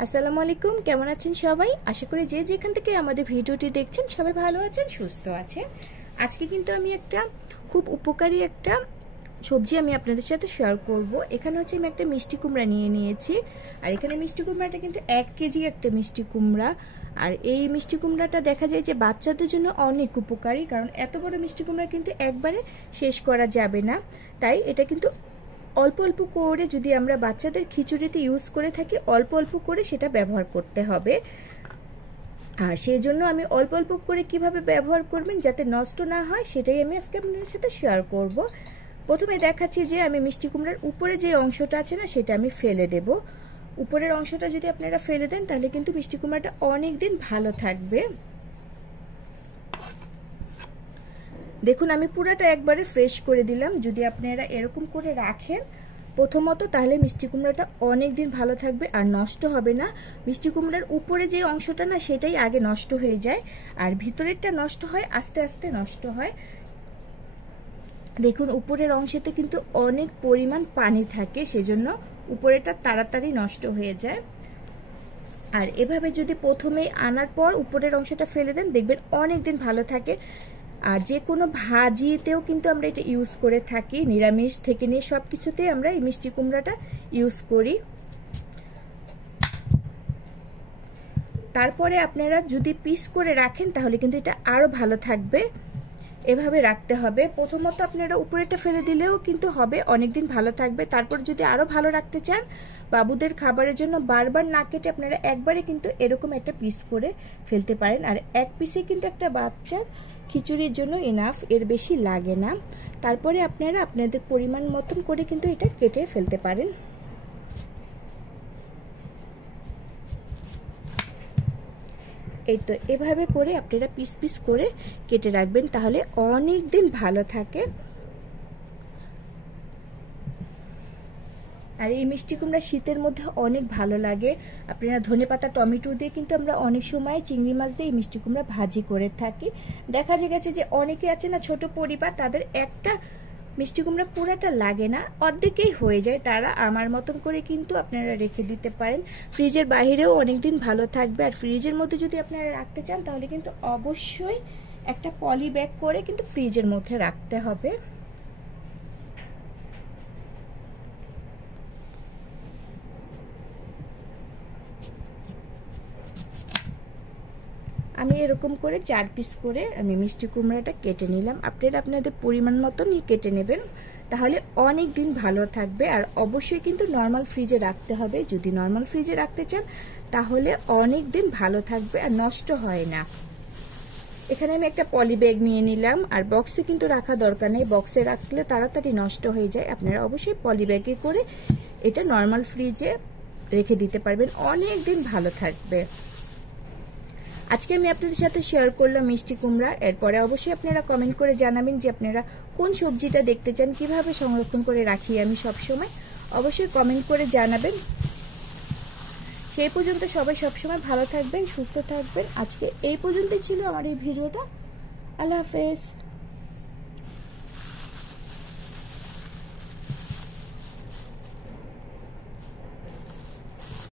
আসসালামু আলাইকুম, কেমন আছেন সবাই? আশা করি যে যেখান থেকে আমাদের ভিডিওটি দেখছেন সবাই ভালো আছেন, সুস্থ আছেন। আজকে কিন্তু আমি একটা খুব উপকারী একটা সবজি আমি আপনাদের সাথে শেয়ার করব। এখানে হচ্ছে আমি একটা মিষ্টি কুমড়া নিয়ে নিয়েছি, আর এখানে মিষ্টি কুমড়াটা কিন্তু 1 কেজি একটা মিষ্টি কুমড়া। আর এই মিষ্টি কুমড়াটা দেখা যায় যে বাচ্চাদের জন্য অনেক উপকারী, কারণ এত বড় মিষ্টি কুমড়া কিন্তু একবারে শেষ করা যাবে না। তাই এটা কিন্তু অল্প অল্প করে যদি আমরা বাচ্চাদের খিচুড়িতে ইউজ করে থাকি, অল্প অল্প করে সেটা ব্যবহার করতে হবে। আর সেই জন্য আমি অল্প অল্প করে কিভাবে ব্যবহার করবেন যাতে নষ্ট না হয় সেটাই আমি আজকে আপনাদের সাথে শেয়ার করব। প্রথমে দেখাচ্ছি যে আমি মিষ্টি কুমড়ার উপরে যে অংশটা আছে না, সেটা আমি ফেলে দেব। উপরের অংশটা যদি আপনারা ফেলে দেন তাহলে কিন্তু মিষ্টি কুমড়াটা অনেক দিন ভালো থাকবে। দেখুন আমি পুরাটা একবারে ফ্রেশ করে দিলাম। যদি আপনারা এরকম করে রাখেন প্রথমত, তাহলে মিষ্টি কুমড়াটা অনেক দিন ভালো থাকবে আর নষ্ট হবে না। মিষ্টি কুমড়ার উপরে যে অংশটা না, সেটাই আগে নষ্ট হয়ে যায়, আর ভিতরেরটা নষ্ট হয় আস্তে আস্তে নষ্ট হয়। দেখুন উপরের অংশেতে কিন্তু অনেক পরিমাণ পানি থাকে, সেজন্য উপরেটা তাড়াতাড়ি নষ্ট হয়ে যায়। আর এভাবে যদি প্রথমেই আনার পর উপরের অংশটা ফেলে দেন, দেখবেন অনেক দিন ভালো থাকে। আর যে কোনো ভাজিতেও কিন্তু আমরা এটা ইউজ করে থাকি, নিরামিষ থেকে নিয়ে সব কিছুতেই আমরা এই মিষ্টি কুমড়াটা ইউজ করি। তারপরে আপনারা যদি পিস করে রাখেন তাহলে কিন্তু এটা আরো ভালো থাকবে। এভাবে রাখতে হবে। প্রথমত আপনারা উপরেটা ফেলে দিলেও কিন্তু হবে, অনেকদিন ভালো থাকবে। তারপর যদি আরো ভালো রাখতে চান, বাবুদের খাবারের জন্য বারবার না কেটে আপনারা একবারে কিন্তু এরকম একটা পিস করে ফেলতে পারেন। আর এক পিসে কিন্তু একটা বাচ্চার খিচুড়ির জন্য এনাফ, এর বেশি লাগে না। তারপরে আপনারা আপনাদের পরিমাণ মতন করে কিন্তু এটা কেটে ফেলতে পারেন। এই তো এভাবে করে আপনারা পিস পিস করে কেটে রাখবেন, তাহলে অনেক দিন ভালো থাকে। আর এই মিষ্টি কুমড়া শীতের মধ্যে অনেক ভালো লাগে। আপনারা ধনেপাতা টমেটো দিয়ে কিন্তু আমরা অনেক সময় চিংড়ি মাছ দিয়ে এই মিষ্টি কুমড়া ভাজি করে থাকি। দেখা গেছে যে অনেকে আছে না ছোট পরিবার, তাদের একটা মিষ্টি কুমড়া পুরাটা লাগে না, অর্ধেকেই হয়ে যায়। তারা আমার মতন করে কিন্তু আপনারা রেখে দিতে পারেন। ফ্রিজের বাইরেও অনেকদিন ভালো থাকবে। আর ফ্রিজের মধ্যে যদি আপনারা রাখতে চান তাহলে কিন্তু অবশ্যই একটা পলি ব্যাগ করে কিন্তু ফ্রিজের মধ্যে রাখতে হবে। আমি এরকম করে 4 পিস করে আমি মিষ্টি কুমড়াটা কেটে নিলাম। আপনারা আপনাদের পরিমাণ মতনই কেটে নেবেন, তাহলে অনেক দিন ভালো থাকবে। আর অবশ্যই কিন্তু নর্মাল ফ্রিজে রাখতে হবে। যদি নর্মাল ফ্রিজে রাখতে চান তাহলে অনেক দিন ভালো থাকবে আর নষ্ট হয় না। এখানে আমি একটা পলি ব্যাগ নিয়ে নিলাম। আর বক্সে কিন্তু রাখা দরকার নেই, বক্সে রাখলে তাড়াতাড়ি নষ্ট হয়ে যায়। আপনারা অবশ্যই পলি ব্যাগে করে এটা নর্মাল ফ্রিজে রেখে দিতে পারবেন, অনেক দিন ভালো থাকবে। আজকে আমি আপনাদের সাথে শেয়ার করলাম মিষ্টি কুমড়া। এরপরে অবশ্যই আপনারা কমেন্ট করে জানাবেন যে আপনারা কোন সবজিটা দেখতে চান, কিভাবে সংরক্ষণ করে রাখি আমি সব সময়, অবশ্যই কমেন্ট করে জানাবেন। সেই পর্যন্ত সবাই সবসময় ভালো থাকবেন, সুস্থ থাকবেন। আজকে এই পর্যন্তই ছিল আমার এই ভিডিওটা। আল্লাহ হাফেজ।